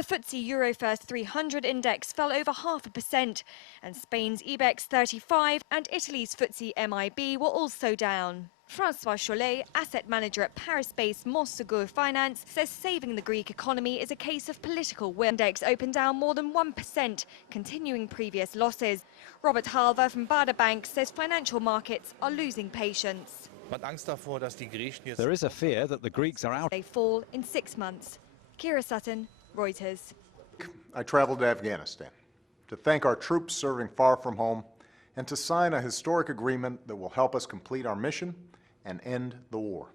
The FTSE Eurofirst 300 index fell over 0.5%, and Spain's IBEX 35 and Italy's FTSE MIB were also down. François Chollet, asset manager at Paris-based Montsegur Finance, says saving the Greek economy is a case of political will. The index opened down more than 1%, continuing previous losses. Robert Halver from Baader Bank says financial markets are losing patience. There is a fear that the Greeks are out. They fall in 6 months. Kira Sutton, Reuters. I traveled to Afghanistan to thank our troops serving far from home and to sign a historic agreement that will help us complete our mission and end the war.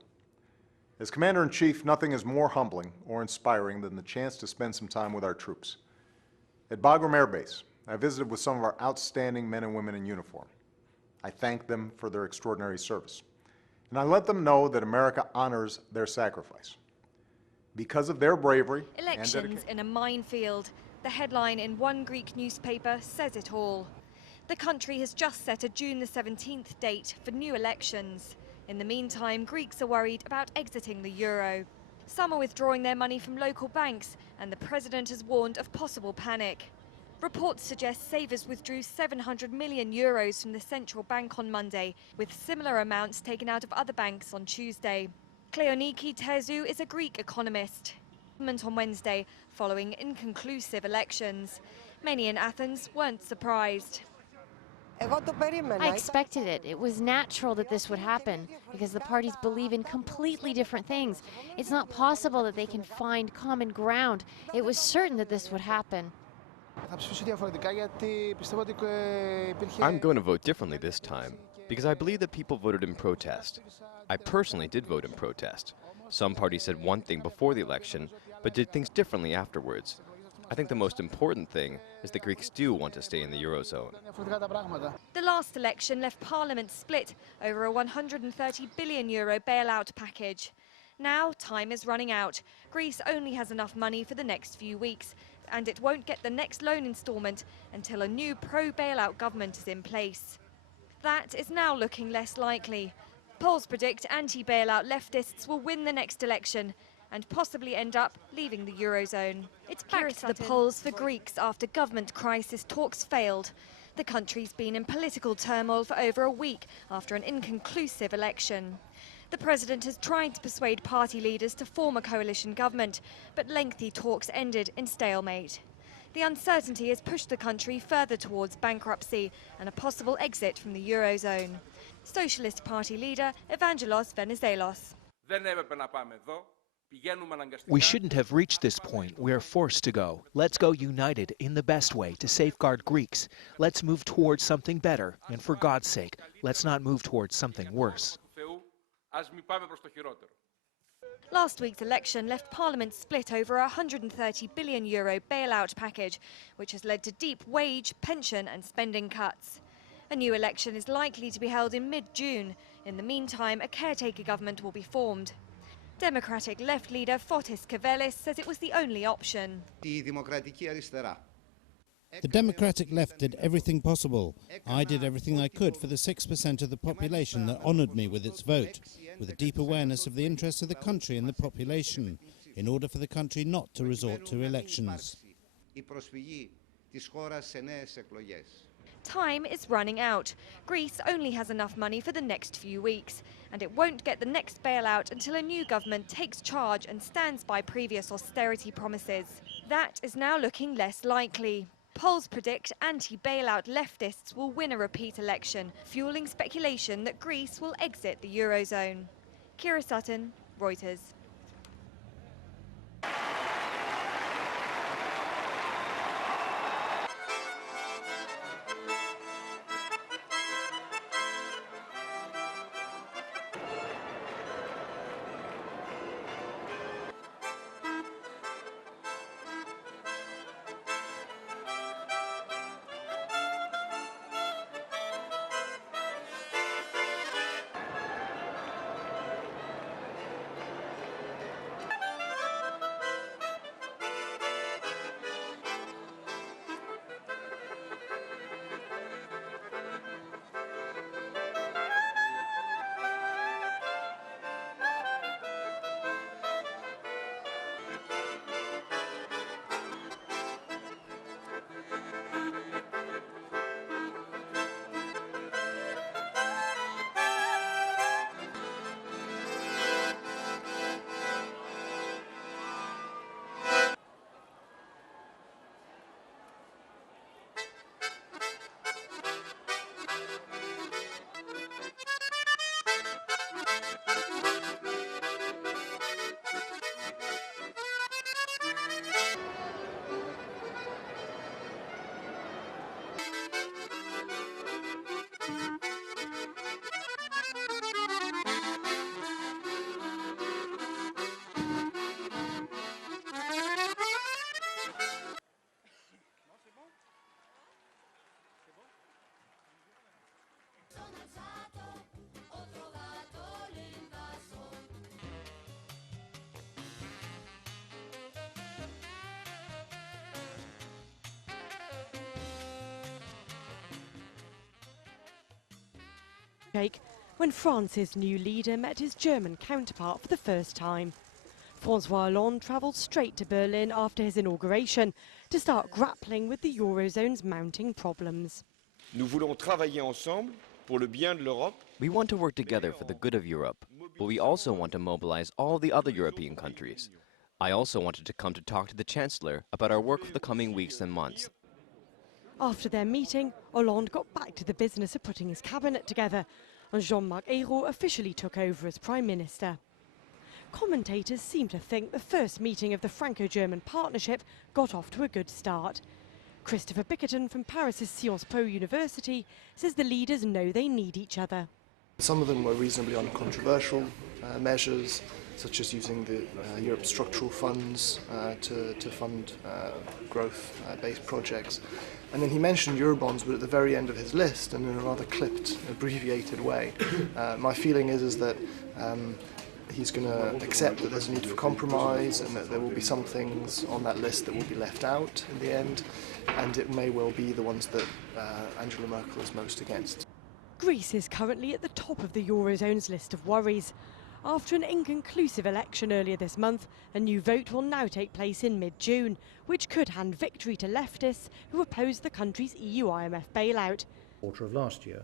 As Commander-in-Chief, nothing is more humbling or inspiring than the chance to spend some time with our troops. At Bagram Air Base, I visited with some of our outstanding men and women in uniform. I thanked them for their extraordinary service, and I let them know that America honors their sacrifice. Because of their bravery and Elections in a minefield. The headline in one Greek newspaper says it all. The country has just set a June the 17th date for new elections. In the meantime, Greeks are worried about exiting the euro. Some are withdrawing their money from local banks, and the president has warned of possible panic. Reports suggest savers withdrew 700 million euros from the central bank on Monday, with similar amounts taken out of other banks on Tuesday. Kleoniki Terzou is a Greek economist. On Wednesday, following inconclusive elections. Many in Athens weren't surprised. I expected it. It was natural that this would happen because the parties believe in completely different things. It's not possible that they can find common ground. It was certain that this would happen. I'm going to vote differently this time because I believe that people voted in protest. I personally did vote in protest. Some parties said one thing before the election, but did things differently afterwards. I think the most important thing is that Greeks do want to stay in the Eurozone. The last election left Parliament split over a €130 billion bailout package. Now time is running out. Greece only has enough money for the next few weeks, and it won't get the next loan instalment until a new pro-bailout government is in place. That is now looking less likely. Polls predict anti-bailout leftists will win the next election and possibly end up leaving the Eurozone. It's back to the polls for Greeks after government crisis talks failed. The country's been in political turmoil for over a week after an inconclusive election. The president has tried to persuade party leaders to form a coalition government, but lengthy talks ended in stalemate. The uncertainty has pushed the country further towards bankruptcy and a possible exit from the Eurozone. Socialist Party leader Evangelos Venizelos. We shouldn't have reached this point. We are forced to go. Let's go united in the best way to safeguard Greeks. Let's move towards something better. And for God's sake, let's not move towards something worse. Last week's election left Parliament split over a €130 billion bailout package, which has led to deep wage, pension and spending cuts. A new election is likely to be held in mid-June. In the meantime, a caretaker government will be formed. Democratic left leader Fotis Kevelis says it was the only option. The Democratic left did everything possible. I did everything I could for the 6% of the population that honoured me with its vote, with a deep awareness of the interests of the country and the population, in order for the country not to resort to elections. Time is running out. Greece only has enough money for the next few weeks, and it won't get the next bailout until a new government takes charge and stands by previous austerity promises. That is now looking less likely. Polls predict anti-bailout leftists will win a repeat election, fueling speculation that Greece will exit the Eurozone. Kira Sutton, Reuters. when France's new leader met his German counterpart for the first time. François Hollande travelled straight to Berlin after his inauguration to start grappling with the Eurozone's mounting problems. Nous voulons travailler ensemble pour le bien de l'Europe. We want to work together for the good of Europe, but we also want to mobilize all the other European countries. I also wanted to come to talk to the Chancellor about our work for the coming weeks and months. After their meeting, Hollande got back to the business of putting his cabinet together, and Jean-Marc Ayrault officially took over as Prime Minister. Commentators seem to think the first meeting of the Franco-German partnership got off to a good start. Christopher Bickerton from Paris's Sciences Po University says the leaders know they need each other. Some of them were reasonably uncontroversial measures, such as using the Europe structural funds to fund growth-based projects. And then he mentioned Eurobonds, but at the very end of his list, and in a rather clipped, abbreviated way. My feeling is that he's going to accept that there's a need for compromise and that there will be some things on that list that will be left out in the end, and it may well be the ones that Angela Merkel is most against. Greece is currently at the top of the Eurozone's list of worries. After an inconclusive election earlier this month, a new vote will now take place in mid-June, which could hand victory to leftists who oppose the country's EU-IMF bailout. Quarter of last year.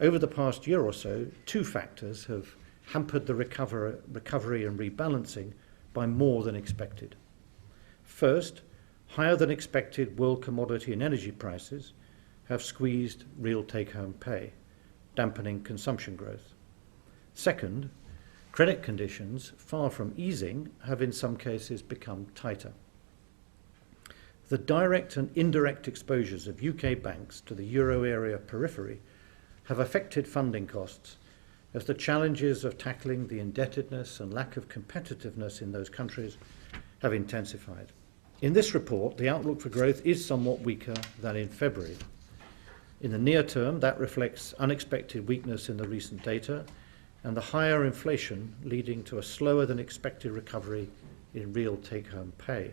Over the past year or so, two factors have hampered the recovery and rebalancing by more than expected. First, higher than expected world commodity and energy prices have squeezed real take-home pay, dampening consumption growth. Second, credit conditions, far from easing, have in some cases become tighter. The direct and indirect exposures of UK banks to the euro area periphery have affected funding costs as the challenges of tackling the indebtedness and lack of competitiveness in those countries have intensified. In this report, the outlook for growth is somewhat weaker than in February. In the near term, that reflects unexpected weakness in the recent data and the higher inflation leading to a slower than expected recovery in real take-home pay.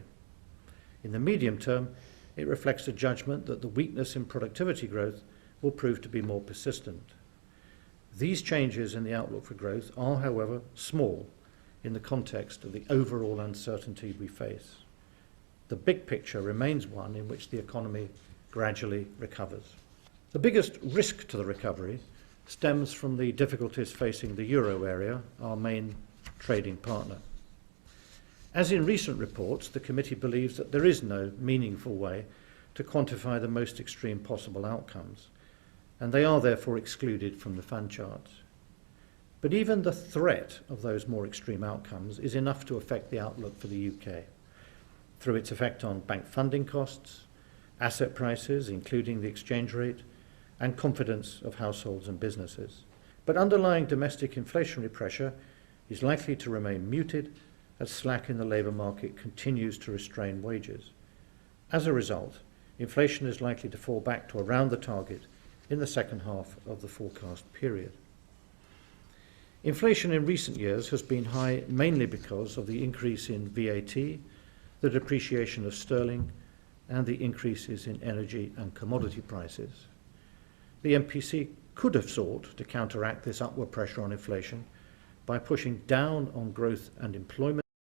In the medium term, it reflects a judgment that the weakness in productivity growth will prove to be more persistent. These changes in the outlook for growth are, however, small in the context of the overall uncertainty we face. The big picture remains one in which the economy gradually recovers. The biggest risk to the recovery stems from the difficulties facing the euro area, our main trading partner. As in recent reports, the committee believes that there is no meaningful way to quantify the most extreme possible outcomes, and they are therefore excluded from the fund charts. But even the threat of those more extreme outcomes is enough to affect the outlook for the UK, through its effect on bank funding costs, asset prices, including the exchange rate, and confidence of households and businesses. But underlying domestic inflationary pressure is likely to remain muted as slack in the labour market continues to restrain wages. As a result, inflation is likely to fall back to around the target in the second half of the forecast period. Inflation in recent years has been high mainly because of the increase in VAT, the depreciation of sterling, and the increases in energy and commodity prices. The MPC could have sought to counteract this upward pressure on inflation by pushing down on growth and employment